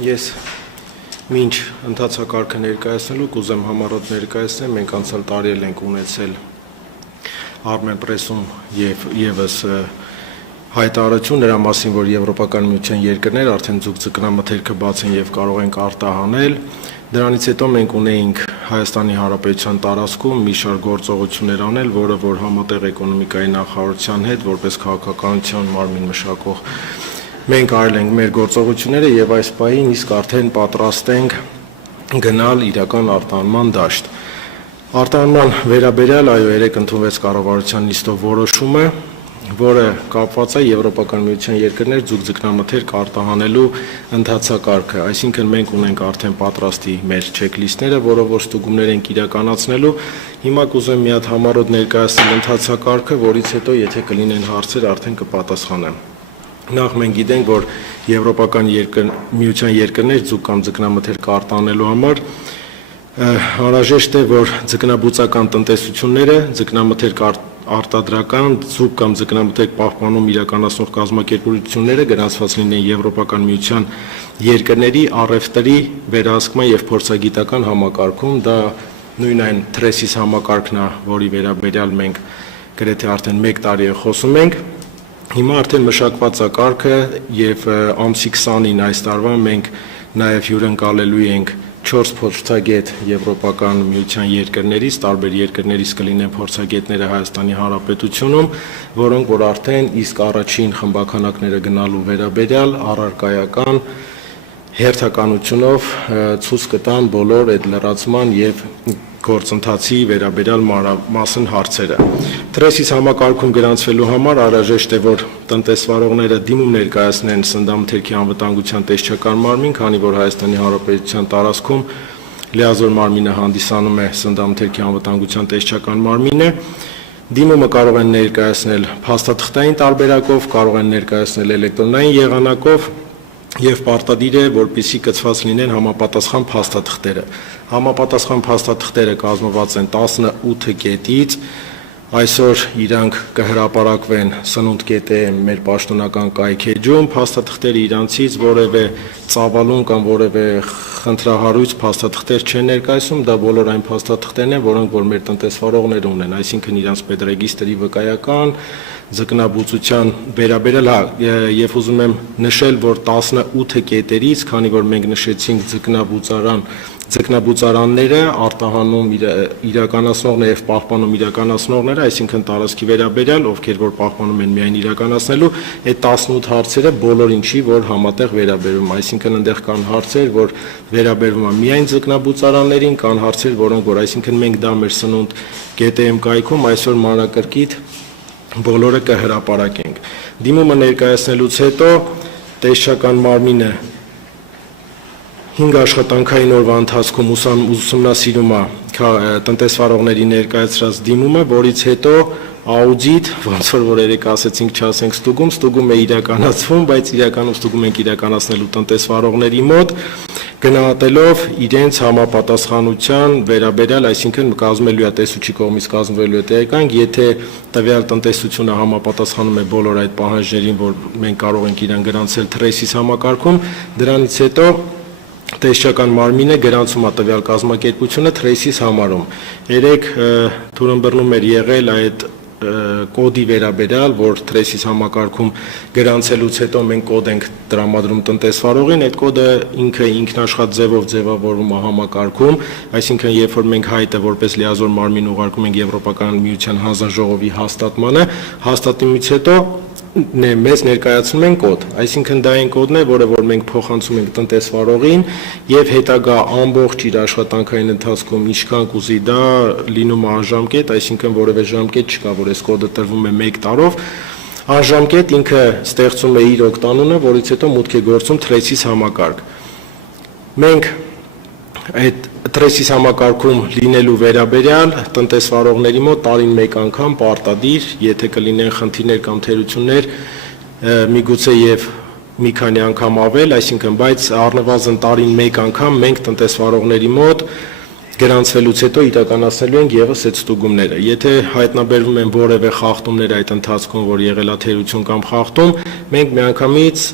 Ես մինչ ընթացակարգը ներկայացնելու կուզեմ համառոտ ներկայացնել, մենք անցյալ տարի էլ ենք ունեցել Armenpress-ում եւս հայտարարություն նրա մասին, որ Եվրոպական միության երկրներ արդեն ձուկ ձկնամթերքը բաց են եւ կարող են արտահանել։ Դրանից հետո մենք ունեինք Հայաստանի Հանրապետության տարածքում մի շարք գործողություններ անել, որը որ համատեղ էկոնոմիկայի նախարարության հետ որպես քաղաքականության մարմին մշակող մենք արել ենք մեր գործողությունները եւ այս պահին իսկ արդեն պատրաստ ենք գնալ իրական արտահանման դաշտ։ Արտահանման վերաբերյալ այո, երեք ընդունվեց կառավարության նիստով որոշումը, որը կապված է Եվրոպական միության երկրներ ձուկ ձկնամթերք արտահանելու ընթացակարգը, այսինքն մենք ունենք արդեն պատրաստի մեր չեկլիստները, որով որ ստուգումներ ենք իրականացնելու։ Հիմա կուզեմ մի հատ համառոտ ներկայացնել ընթացակարգը, որից հետո եթե կլինեն հարցեր, արդեն կպատասխանեմ։ Նախ մենք գիտենք, որ Եվրոպական միության երկրներ ձուկ կամ ձկնամթերք արտահանելու համար անհրաժեշտ է, որ ձկնաբուծական տնտեսությունները, ձկնամթերք արտադրական ձուկ կամ ձկնամթերք պահպանում իրականացնող կազմակերպությունները գրանցված լինեն Եվրոպական միության երկրների առևտրի վերահսկման եւ փորձագիտական համակարգում, դա նույն այն TRESIS համակարգն է, որի վերաբերյալ մենք գրեթե արդեն 1 տարի է խոսում ենք։ Հիմա արդեն մշակված է կարգը եւ ամսի 20-ին այս տարվա մենք նաեւ հյուրընկալելու ենք 4 փորձագետ Եվրոպական միության երկրներից, տարբեր երկրներից կլինեն փորձագետները Հայաստանի Հանրապետությունում, որոնք որ արդեն իսկ առաջին խմբականակները գնալու վերաբերյալ առարկայական հերթականությունով ցույց կտան բոլոր այդ լրացման եւ գործընթացի վերաբերյալ մանրամասն հարցերը։ TRESIS համակարգում գրանցվելու համար անհրաժեշտ է, որ տնտեսվարողները դիմում ներկայացնեն սննդամթերքի անվտանգության տեսչական մարմին, քանի որ Հայաստանի Հանրապետության տարածքում լիազոր մարմինը հանդիսանում է սննդամթերքի անվտանգության տեսչական մարմինը։ Դիմումը կարող են ներկայացնել փաստաթղթային տարբերակով, կարող են ներկայացնել էլեկտրոնային եղանակով եւ պարտադիր է, որպեսզի կցված լինեն համապատասխան փաստաթղթերը։ Համապատասխան փաստաթղթերը կազմված են 18 կետից, այսօր իրանք կհրապարակվեն սնունդ.am մեր պաշտոնական կայքեջում, փաստաթղթերը իրանցից որևէ ծավալուն կամ որևէ խնդրահարույց փաստաթղթեր չեն ներկայացում, դա բոլոր այն փաստաթղթերն են, որոնք որ մեր տնտեսվարողները ունեն, այսինքն իրանց պետրեգիստրի վկայական ձկնաբուծության վերաբերյալ, եւ ուզում եմ նշել, որ 18 կետերից, քանի որ մենք նշեցինք ձկնաբուծարանները արտահանում իրականացնողները եւ պահպանում իրականացնողները, այսինքն տարածքի վերաբերյալ, ովքեր որ պահպանում են միայն իրականացնելու, այդ 18 հարցերը բոլոր ինչի որ համատեղ վերաբերում, այսինքն այնտեղ կան հարցեր, որ վերաբերվում է միայն ձկնաբուծարաններին, կան հարցեր, որոնք որ այսինքն մենք դա մեր սնունդ.am կայքում այսօր մանրակրկիտ բոլորը կհրապարակենք։ Դիմումը ներկայացնելուց հետո տեսչական մարմինը 5 աշխատանքային օրվա ընթացքում ուսումնասիրում է տնտեսվարողների ներկայացրած դիմումը, որից հետո աուդիտ, ոնց որ երեք ասեցինք, չասենք ստուգում է իրականացվում, բայց իրականում ստուգում ենք իրականացնելու տնտեսվարողների մոտ, գնահատելով իրենց համապատասխանության վերաբերյալ, այսինքն կազմելու է տեսուչի կողմից կազմվելու է տեղեկանք, եթե տվյալ տնտեսությունը համապատասխանում է բոլոր այդ պահանջներին, որ մենք կարող ենք իրան գրանցել TRESIS համակարգում, դրանից հետո տեսչական մարմինը գրանցում է տվյալ կազմակերպությունը TRESIS համարում։ Երեք թուրըմբռնում էր եղել այդ կոդի վերաբերյալ, որ TRESIS համակարգում գրանցելուց հետո մենք կոդ ենք տրամադրում տնտեսվարողին, այդ կոդը ինքը ինքնաշխատ ձևով ձևավորվում է համակարգում, այսինքն երբ որ մենք հայտը որպես լիազոր մարմին ուղարկում ենք Եվրոպական միության հանձնաժողովի հաստատմանը, հաստատումից հետո մեզ ներկայացնում են կոդ, այսինքն դա այն կոդն է, որը որ մենք փոխանցում ենք տնտեսվարողին եւ հետագա ամբողջ իր աշխատանքային ընթացքում ինչքան կուզի դա լինում է անժամկետ, այսինքն որևէ ժամկետ չկա, որ այս կոդը տրվում է 1 տարով, անժամկետ ինքը ստեղծում է իր օգտանունը, որից հետո մուտք է գործում TRESIS համակարգ։ Մենք այդ TRESIS համակարգում լինելու վերաբերյալ տնտեսվարողների մոտ տարին 1 անգամ պարտադիր, եթե կլինեն խնդիրներ կամ թերություններ, միգուցե եւ մի քանի անգամ ավել, այսինքն բայց առնվազն տարին 1 անգամ մենք տնտեսվարողների մոտ գրանցվելուց հետո իրականացնելու ենք եւս այդ ստուգումները։ Եթե հայտնաբերվում են որևէ խախտումներ այդ ընթացքում, որ եղել է թերություն կամ խախտում, մենք միանգամից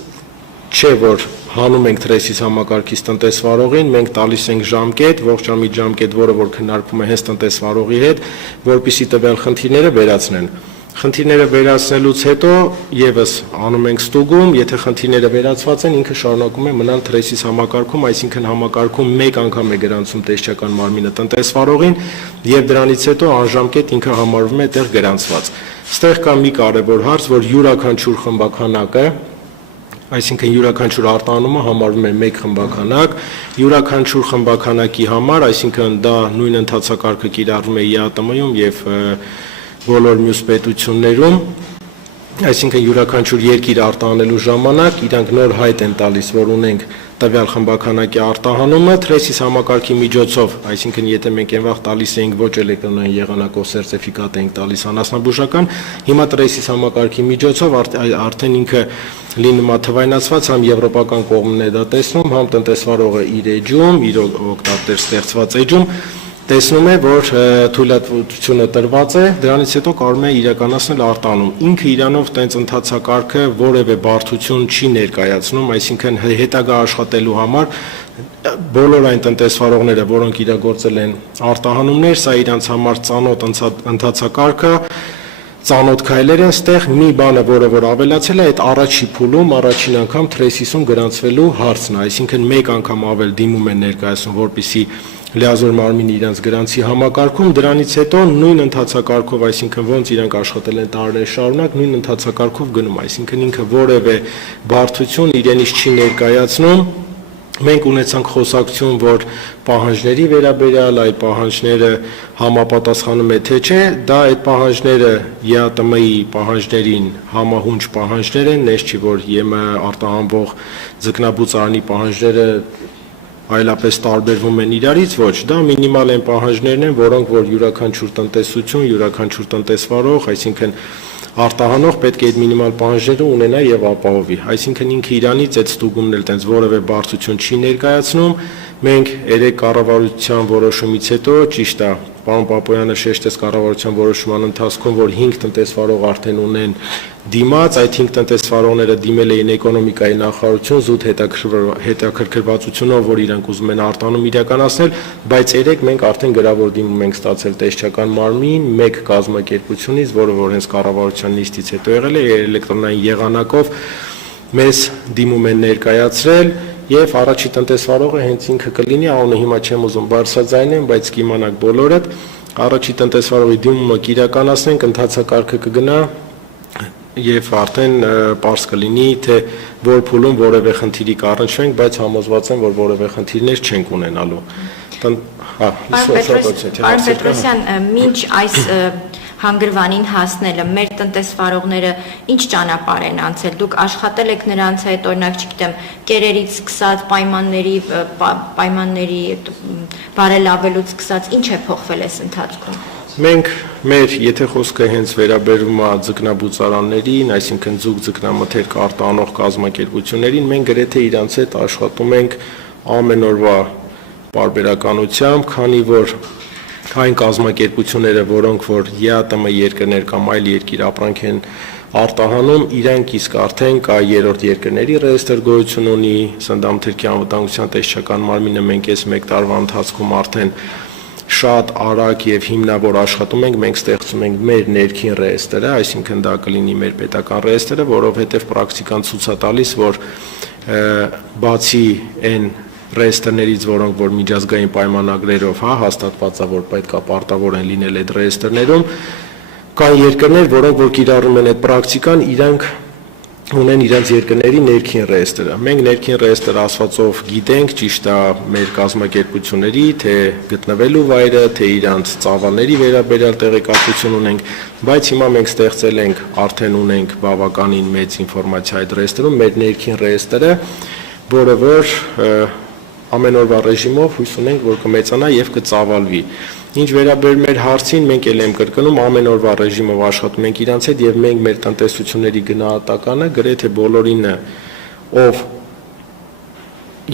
չէ որ հանում ենք թրեսից համակարգից տնտեսվարողին, մենք տալիս ենք ժամկետ, ողջամիտ ժամկետ, որը որ քննարկվում է հենց տնտեսվարողի հետ, որպեսզի տվյալ խնդիրները վերացնեն։ Խնդիրները վերացնելուց հետո եւս անում ենք ստուգում, եթե խնդիրները վերացված են, ինքը շարունակում է մնալ թրեսից համակարգում, այսինքն համակարգում մեկ անգամ է գրանցում տեսչական մարմինը տնտեսվարողին եւ դրանից հետո անժամկետ ինքը համարվում է այդտեղ գրանցված։ Ստեղ կա մի կարևոր հարց, որ յուրաքանչյուր խմբականակը, այսինքն յուրաքանչյուր արտահանումը համարվում է մեկ խմբականակ, յուրաքանչյուր խմբականակի համար, այսինքն դա նույն ընթացակարգը կիրառվում է ԵԱՏՄ-ում եւ բոլոր մյուս պետություններում, այսինքն յուրաքանչյուր երկիր արտահանելու ժամանակ իրանք նոր հայտ են տալիս, որ ունենք տվյալ խմբականակի արտահանումը թրեսից համակարգի միջոցով, այսինքն եթե մենք այն վաղ տալիս էինք ոչ էլեկտրոնային եղանակով սերտիֆիկատ էինք տալիս անասնաբուժական, հիմա թրեսից համակարգի միջոցով արդեն ինքը լինում է թվայնացված, համ եվրոպական կողմն է դա տեսնում, համ տնտեսվարողը իր էջում, իր օգտատեր ստեղծված էջում տեսնում է, որ թույլատվությունը տրված է, դրանից հետո կարող է իրականացնել արտահանում։ Ինքը իրանով տենց ընթացակարգը որևէ բարդություն չի ներկայացնում, այսինքն հետագա աշխատելու համար բոլոր այն տնտեսվարողները, որոնք իրագործել են արտահանումներ, սա իրանց համար ծանոթ ընթացակարգը, ծանոթ քայլեր են, ստեղ մի բանը, որը որ ավելացել է, այդ առաջի փուլում, առաջին անգամ թրեսիսում գրանցվելու հարցն է, այսինքն մեկ անգամ ավել դիմում են ներկայացնում, որպեսզի լիազոր մարմինը իրանց գրանցի համակարգում, դրանից հետո նույն ընթացակարգով, այսինքն ոնց իրանք աշխատել են տարիներ շարունակ, նույն ընթացակարգով գնում, այսինքն ինքը որևէ բարդություն իրենից չի ներկայացնում։ Մենք ունեցանք խոսակցություն, որ պահանջների վերաբերյալ այդ պահանջները համապատասխանում է թե չէ, դա այդ պահանջները ԵԱՏՄ-ի պահանջներին համահունչ պահանջներ են, նես չի որ ԵՄ արտահանվող ձկնաբուծարանի պահանջները այլապես տարբերվում են իրարից, ոչ, դա մինիմալ են պահանջներն են, որոնք որ յուրաքանչյուր տնտեսություն, յուրաքանչյուր տնտեսվարող, այսինքն արտահանող պետք է այդ մինիմալ պահանջները ունենա եւ ապահովի, այսինքն ինքը իրանից այդ ստուգումն էլ տենց որևէ բարդություն չի ներկայացնում, մենք երեք կառավարության որոշումից հետո ճիշտ է, պարոն Պապոյանը շեշտեց կառավարության որոշման ընթացքում, որ 5 տնտեսվարող արդեն ունեն դիմաց, այդ 5 տնտեսվարողները դիմել էին էկոնոմիկայի նախարարություն, զուտ հետաքրքրվածությունով, որ իրանք ուզում են արտահանում իրականացնել, բայց երեք մենք արդեն գրավոր դիմում ենք ստացել տեսչական մարմին, մեկ կազմակերպությունից, որը որ հենց կառավարության նիստից հետո եղել է էլեկտրոնային եղանակով մեզ դիմում են ներկայացրել եւ առաջի տնտեսվարողը հենց ինքը կլինի, անունը հիմա չեմ ուզում բարձրաձայնեմ, բայց կիմանաք բոլորդ, առաջի տնտեսվարողի դիմումը կիրականացնենք, ընթացակարգը կգնա եւ արդեն պարզ կլինի, թե որ փուլում որևէ խնդիրի կառնչվենք, բայց համոզված եմ, որ որևէ խնդիրներ չենք ունենալու։ Պարոն Պետրոսյան, մինչ այս հանգրվանին հասնելը մեր տնտեսվարողները ինչ ճանապարհ են անցել, դուք աշխատել եք նրանց հետ, օրինակ, չգիտեմ, կերերից սկսած պայմանների բարելավելուց սկսած, ինչ է փոխվել այս ընթացքում։ Մենք եթե խոսքը հենց վերաբերում է ձկնաբուծարաններին, այսինքն ձուկ ձկնամթերք արտահանող կազմակերպություններին, մենք գրեթե իրանց հետ աշխատում ենք ամեն օրվա պարբերականությամբ, քանի որ այն կազմակերպությունները, որոնք որ ԵԱՏՄ երկրներ կամ այլ երկիր ապրանք են արտահանում, իրանք իսկ արդեն կա երրորդ երկրների ռեեստրը գոյություն ունի, սննդամթերքի անվտանգության տեսչական մարմինը մենք այս 1 տարվա ընթացքում արդեն շատ արագ եւ հիմնավոր աշխատում ենք, մենք ստեղծում ենք մեր ներքին ռեեստրը, այսինքն դա կլինի մեր պետական ռեեստրը, որովհետեւ պրակտիկան ցույց է տալիս, որ բացի այն ռեեստրներից, որոնք որ միջազգային պայմանագրերով հաստատված է, որ պետք է պարտավոր են լինել այդ ռեեստրներում, կան երկրներ, որոնք որ կիրառում են այդ պրակտիկան, իրանք ունեն իրենց երկրների ներքին ռեեստրը։ Մենք ներքին ռեեստրը ասվածով գիտենք, ճիշտ է մեր կազմակերպությունների, թե գտնվելու վայրը, թե իրանց ծավալների վերաբերյալ տեղեկատվություն ունենք, բայց հիմա մենք ստեղծել ենք, արդեն ունենք բավականին մեծ ինֆորմացիա այդ ռեեստրում, մեր ներքին ռեեստրը, որը որ ամեն օրվա ռեժիմով հույս ունենք, որ կմեծանա եւ կծավալվի։ Ինչ վերաբերում մեր հարցին, մենք էլ եմ կրկնում, ամեն օրվա ռեժիմով աշխատում ենք իրանց հետ եւ մենք մեր տնտեսությունների գնահատականը գրեթե բոլորինը, ով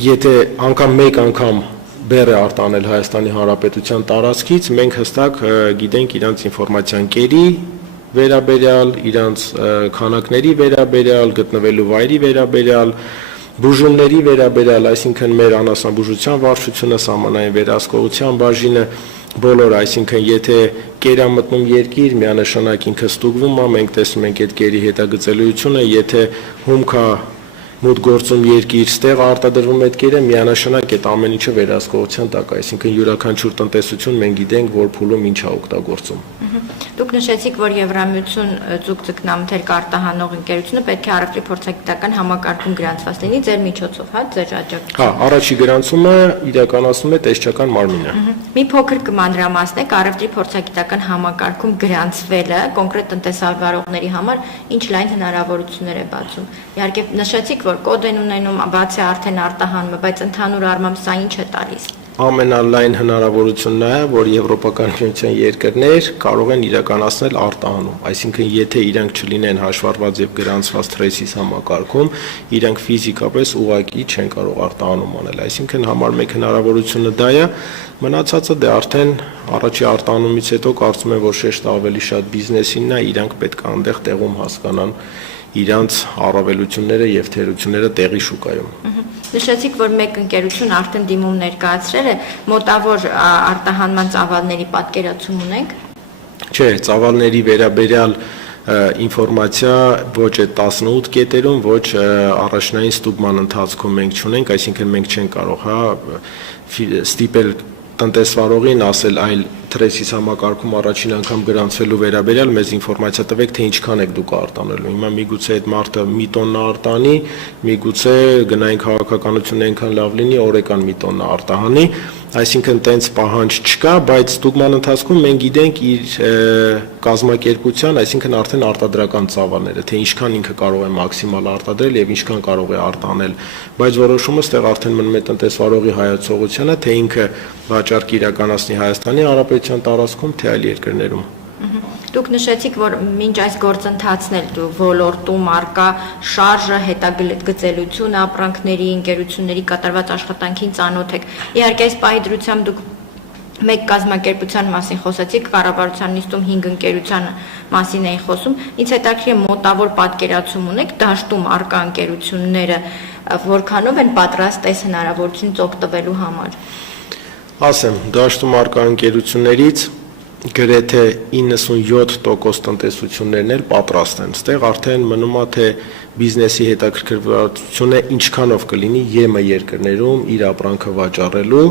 եթե անգամ մեկ անգամ բեռ է արտանել Հայաստանի Հանրապետության տարածքից, մենք հստակ գիտենք իրանց ինֆորմացիան կերի վերաբերյալ, իրանց քանակների վերաբերյալ, գտնվելու վայրի վերաբերյալ, Բուժումների վերաբերյալ, այսինքն մեր անասնաբուժության վարչությունը, սահմանային վերահսկողության բաժինը, բոլոր, այսինքն եթե կեր է մտնում երկիր, միանշանակ ինքը ստուգվում է, մենք տեսնում ենք այդ կերի հետագծելիությունը, եթե հումք է մուտք գործում երկիր, ստեղ արտադրվում այդ կերը, միանշանակ այդ ամեն ինչը վերահսկողության տակ է, այսինքն յուրաքանչյուր տնտեսություն մենք գիտենք, որ փուլում ինչ է օգտագործում։ Դուք նշեցիք, որ Եվրամիություն ձուկ ձկնամթերք արտահանող ընկերությունը պետք է առևտրի փորձագիտական համակարգում գրանցված լինի ձեր միջոցով, հա, ձեր աջակցությամբ։ Հա, առաջի գրանցումը իրականացնում է տեսչական մարմինը։ Մի փոքր կմանրամասնեք առևտրի փորձագիտական համակարգում գրանցվելը կոնկրետ տնտեսավարողների համար ինչ լայն հնարավորություններ է բացում։ Իհարկե նշեցիք, որ կոդ են ունենում, բացի արդեն արտահանումը, բայց ընդհանուր առմամբ սա ինչ է տալիս։ Ամենալայն հնարավորությունն է, որ Եվրոպական միության երկրներ կարող են իրականացնել արտահանում, այսինքն եթե իրենք չլինեն հաշվառված եւ գրանցված թրեսիս համակարգում, իրենք ֆիզիկապես ուղղակի չեն կարող արտահանում անել, այսինքն համար մեկ հնարավորությունը դա է, մնացածը դե արդեն առաջի արտահանումից հետո կարծում եմ, որ շեշտը ավելի շատ բիզնեսինն է, իրանք պետք է այնտեղ տեղում հասկանան իրանց առավելությունները եւ թերությունները տեղի շուկայում։ Նշեցիք, որ մեկ ընկերություն արդեն դիմում ներկայացրել է, մոտավոր արտահանման ծավալների պատկերացում ունենք։ Չէ, ծավալների վերաբերյալ ինֆորմացիա ոչ այդ 18 կետերում, ոչ առաջնային ստուգման ընթացքում մենք չունենք, այսինքն մենք չենք կարող, հա, ստիպել տնտեսվարողին ասել այլ թրեսիս համակարգում առաջին անգամ գրանցվելու վերաբերյալ մեզ ինֆորմացիա տվեք, թե ինչքան եք դուք արտանելու։ Հիմա միգուցե այդ մարդը մի տոննա արտանի, միգուցե գնային քաղաքականությունը այնքան լավ լինի, օրեկան մի տոննա արտահանի, այսինքն տենց պահանջ չկա, բայց ստուգման ընթացքում մենք գիտենք իր կազմակերպության, այսինքն արդեն արտադրական ծավալները, թե ինչքան ինքը կարող է մաքսիմալ արտադրել եւ ինչքան կարող է արտանել, բայց որոշումը ստեղ արդեն մնում է տնտեսվարողի հայացողությանը, թե ինքը վաճառք իրականացնի Հայաստանի Հանրապետության տարածքում, թե այլ երկրներում։ Դուք նշեցիք, որ մինչ այս գործընթացն էլ ոլորտում արկա շարժը, հետագծելությունը, ապրանքների, ընկերությունների կատարված աշխատանքին ծանոթ եք։ Իհարկե այս պահի դրությամբ դուք մեկ կազմակերպության մասին խոսեցիք, կառավարության նիստում 5 ընկերության մասին էին խոսում։ Ինձ հետաքրքիր է մոտավոր պատկերացում ունեք դաշտում արկա ընկերությունները որքանով են պատրաստ այս հնարավորությունից օգտվելու համար։ Ասեմ, դաշտում արկա ընկերություններից գրեթե 97% տնտեսություններն էլ պատրաստ են։ Ստեղ արդեն մնում է թե բիզնեսի հետաքրքրվածությունը ինչքանով կլինի ԵՄ երկրներում իր ապրանքը վաճառելու,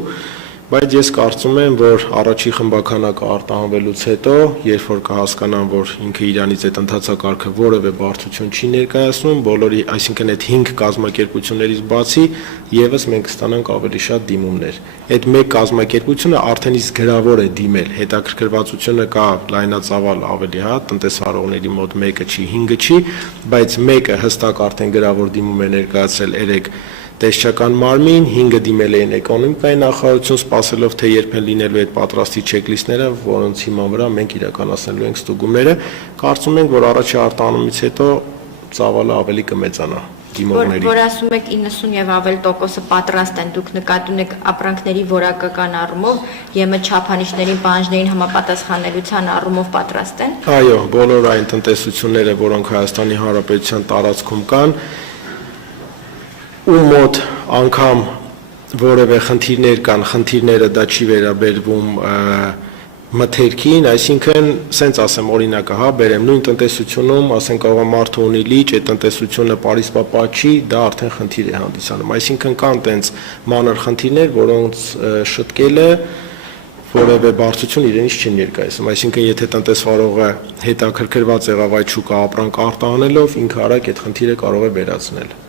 բայց ես կարծում եմ, որ առաջի խմբականակը արտահանվելուց հետո, երբ որ կհասկանան, որ ինքը իրանից այդ ընթացակարգը որևէ բարդություն չի ներկայացնում, բոլորի, այսինքն այդ 5 կազմակերպություններից բացի, եւս մենք կստանանք ավելի շատ դիմումներ։ Այդ մեկ կազմակերպությունը արդեն իսկ գրավոր է դիմել, հետաքրքրվածությունը կա լայնածավալ ավելի, հա, տնտեսվարողների մոտ մեկը չի, 5-ը չի, բայց մեկը հստակ արդեն գրավոր դիմում է ներկայացրել 3 տեսչական մարմին, 5-ը դիմել էին էկոնոմիկայի նախարարություն, սպասելով թե երբ են լինելու այդ պատրաստի չեկլիստները, որոնց հիման վրա մենք իրականացնելու ենք ստուգումները, կարծում ենք, որ առաջի արտահանումից հետո ծավալը ավելի կմեծանա դիմողների։ Որ ասում եք 90 եւ ավել տոկոսը պատրաստ են, դուք նկատի ունեք ապրանքների որակական առումով, ԵՄ չափանիշներին, պահանջներին համապատասխանելիության առումով պատրաստ են։ Այո, բոլոր այն տնտեսությունները, որոնք Հայաստանի Հանրապետության տարածքում կան, ու մոտ անգամ որևէ խնդիրներ կան, խնդիրները դա չի վերաբերվում մթերքին, այսինքն, սենց ասեմ օրինակը, հա, բերեմ նույն տնտեսությունում, ասենք կարող է մարդը ունի լիճ, այդ տնտեսությունը պարիսպապա չի, դա արդեն խնդիր է հանդիսանում, այսինքն կան տենց մանր խնդիրներ, որոնց շտկելը որևէ բարձություն իրենից չի ներկայացնում, այսինքն եթե տնտեսվարողը հետաքրքրված եղավ այդ շուկա ապրանք արտահանելով, ինքը արագ այդ խնդիրը կարող է վերացնել։